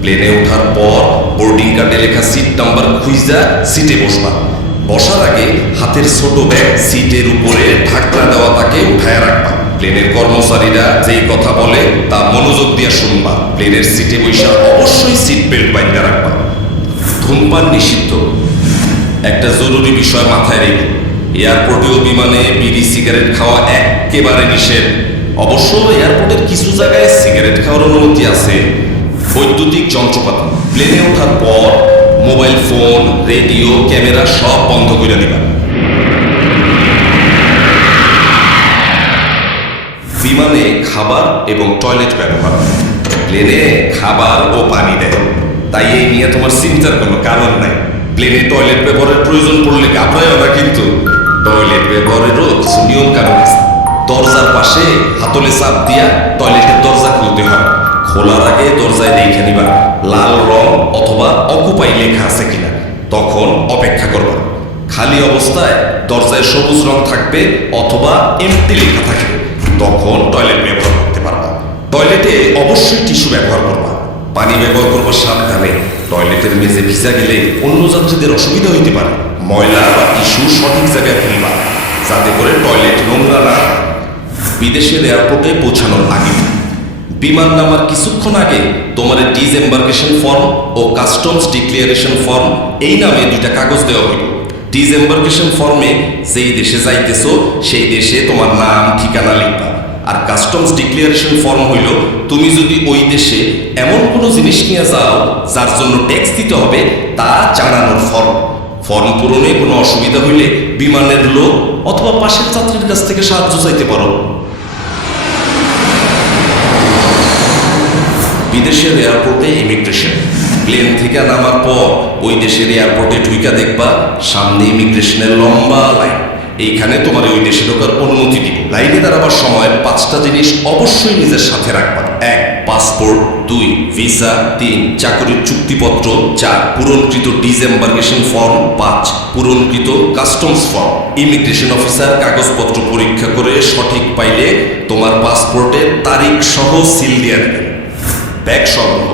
প্লেনে ওঠার পর বোর্ডিং কার্ডে লেখা সিট নাম্বার খুঁজা সিটে বসবা। বসার আগে হাতের ছোট ব্যাগ সিটের উপরে ঢাকনা দেওয়া তাকে উঠায় রাখবা। প্লেনের কর্মচারীরা যেই কথা বলে তা মনোযোগ দিয়ে শুনবা। প্লেনের সিটে বৈশা অবশ্যই সিট বেল্ট বাইন্দা রাখবা। ধূমপান নিষিদ্ধ। একটা জরুরি বিষয় মাথায় রেখে। এয়ারপোর্টে ও বিমানে বিড়ি, সিগারেট খাওয়া একেবারে নিষেধ। অবশ্য এয়ারপোর্টের কিছু জায়গায় সিগারেট খাওয়ার অনুমতি আছে। বৈদ্যুতিক যন্ত্রপাতি। প্লেনে ওঠার পর মোবাইল ফোন রেডিও ক্যামেরা সব বন্ধ করে দিবা। বিমানে খাবার এবং টয়লেট ব্যবহার। প্লেনে খাবার ও পানি দেয়। তাই এই নিয়ে তোমার চিন্তার কোনো কারণ নাই। প্লেনে টয়লেট ব্যবহারের প্রয়োজন পড়লে ঘাবড়ায় না কিন্তু। টয়লেট ব্যবহারেরও কিছু নিয়ম কারণ আছে। দরজার পাশে হাতলে চাপ দিয়া হয় খোলার আগে দরজায় দেখে নিবা লাল রং অথবা অকুপাই লেখা আছে কিনা, তখন অপেক্ষা করবা। খালি অবস্থায় দরজায় সবুজ রং থাকবে অথবা এমটি লেখা থাকবে, তখন টয়লেট ব্যবহার করতে পারবা। টয়লেটে অবশ্যই টিস্যু ব্যবহার করবা। পানি ব্যবহার করবা সাবধানে। টয়লেটের মেঝে ভিজা গেলে অন্য যাত্রীদের অসুবিধা হইতে পারে। ময়লা বা টিস্যু সঠিক জায়গায় ফেলবা, যাতে করে টয়লেট নোংরা না। বিদেশের এয়ারপোর্টে পৌঁছানোর আগে। বিমান নামার কিছুক্ষণ আগে তোমার ডিজেম্বার্কেশন ফর্ম ও কাস্টমস ডিক্লিয়ারেশন ফর্ম এই নামে দুইটা কাগজ দেওয়া হইল। ডিজেম্বার্কেশন ফর্মে যেই দেশে যাইতেছো, সেই দেশে তোমার নাম, ঠিকানা লিখবা। আর কাস্টমস ডিক্লিয়ারেশন ফর্ম হইল, তুমি যদি ওই দেশে এমন কোনো জিনিস নিয়ে যাও, যার জন্য ট্যাক্স দিতে হবে, তা জানানোর ফর্ম। ফর্ম পূরণে কোনো অসুবিধা হইলে বিমানের লোক অথবা পাশের যাত্রীর কাছ থেকে সাহায্য চাইতে পারো। বিদেশের এয়ারপোর্টে ইমিগ্রেশন প্লেন থেকে নামার পর ওই দেশের এয়ারপোর্টে ঢুইকা দেখবা, সামনে ইমিগ্রেশনের লম্বা লাইন এইখানে তোমার ওই দেশে ঢোকার অনুমতি দিব। লাইনে দাঁড়াবার সময় পাঁচটা জিনিস অবশ্যই নিজের সাথে রাখবা। এক পাসপোর্ট দুই ভিসা তিন, চাকরির চুক্তিপত্র। চার, পূরণকৃত ডিসএম্বার্গেশন ফর্ম পাঁচ, পূরণকৃত কাস্টমস ফর্ম ইমিগ্রেশন অফিসার কাগজপত্র পরীক্ষা করে সঠিক পাইলে তোমার পাসপোর্টের তারিখ সহ সিল দিয়ে দেবেন ব্যাগ সংগ্রহ।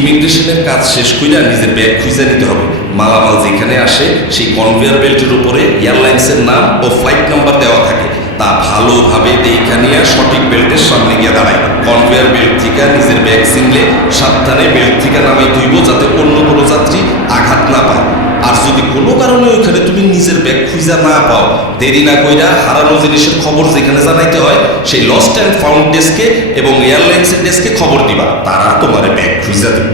ইমিগ্রেশনের কাজ শেষ কইরা নিজের ব্যাগ খুঁজে নিতে হবে। মালামাল যেখানে আসে, সেই কনভেয়ার বেল্টের উপরে এয়ারলাইন্সের নাম ও ফ্লাইট নাম্বার দেওয়া থাকে। তা ভালোভাবে দেখা নিয়ে সঠিক বেল্টের সামনে গিয়ে দাঁড়ায়। কনভেয়ার বেল্ট থেকে নিজের ব্যাগ চিনলে ওইখানে তুমি নিজের ব্যাগ খুঁজা না পাও। দেরি না কইরা হারানো জিনিসের খবর যেখানে জানাইতে হয়, সেই লস্ট অ্যান্ড ফাউন্ড ডেস্কে এবং এয়ারলাইন্সের ডেস্কে খবর দিবা। তারা তোমার ব্যাগ খুঁজা দেবে।